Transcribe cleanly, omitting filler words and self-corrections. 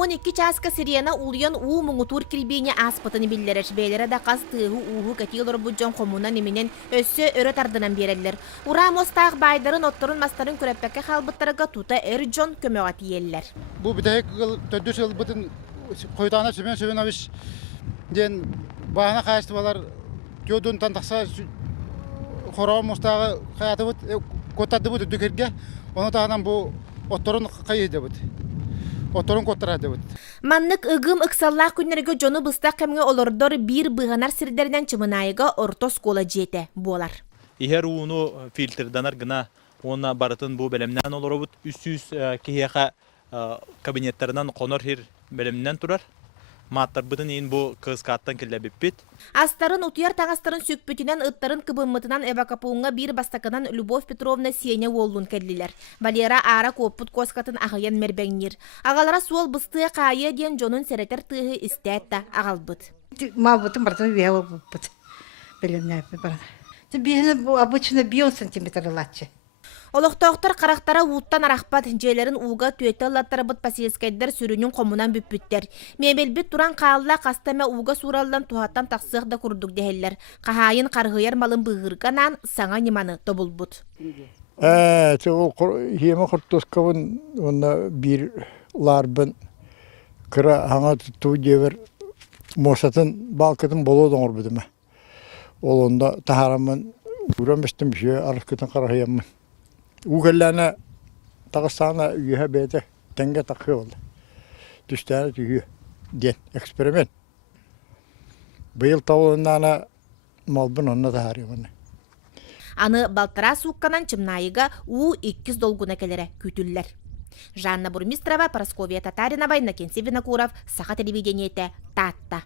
12 часка сирена улуян уу муңутур кирбине аспытыны биллерер. Бейлere да қаз тыгы ууху катилор буджон комуна неминен өссө өрө тардынан берелер. Ура мостақ байдарын отторун мастарын көрөппекке халбыттарга тута эрджон көмөға тиеллер. Бу бидек төдүс ыл бутун койдана сөбен абиш ден баана кайыстыбалар жодун тантакса хороо мостагы каяты бут котады бут дүкерге оны тагынан бу отторун кайыды бут. Оторун коттарады бут. Маннык ыгым ыксаллах күннерге жону быстак кемге олордор бир быганар сирдеринен чымынайыга ортос кола жете болар. Ихер уну фильтрданар гына онна барытын бу белемнен олоробут үсүс кияка кабинеттеринен конор хир белемнен турар. Маттар бытын ин бу кыскаттан келебиппит. Астарын утуяр таңастарын сөкпүтүнен ыттарын кыбыммытынан эвакапуңга бир бастакынан Любовь Петровна Сеня Воллун келдилер. Валера ара коппут коскатын агыян мербеңнир. Агалара суол быстыя кайы ден жонун серетер тыгы истетта агалбыт. Мабутым бартын биял буппут. Белемне бар. Бияны обычно бион сантиметр латчы. Олохтоқтар қарақтара уыттан арақпат жейлерін уға түйеті алаттары бұт пасиескайдар сүрінің қомынан бүппіттер. Мебелбет туран қағылла қастаме уға суралдан туғаттан тақсықда күрдік дәхеллер. Қағайын қарғыяр малын бұғырғанан саңа неманы тобыл бұт. Хема құрттосқабын онна бір ларбын кыра аңа тұту жевер мосатын балқытын болу доңыр бұдыма. Ол онда тахарамын ұрамыстым біші арыққытын қарағаямын. Угеллана Тагыстана үйе бете тенге тақы болды. Түстәне үйе ден эксперимент. Быйыл тауыннана малбын онна тахари оны. Аны балтара суққанан чымнайыга У-200 долгуна келері күтіллер. Жанна Бурмистрова, Парасковия Татаринова, Иннокентий Винокуров, Саха телевидениете, Татта.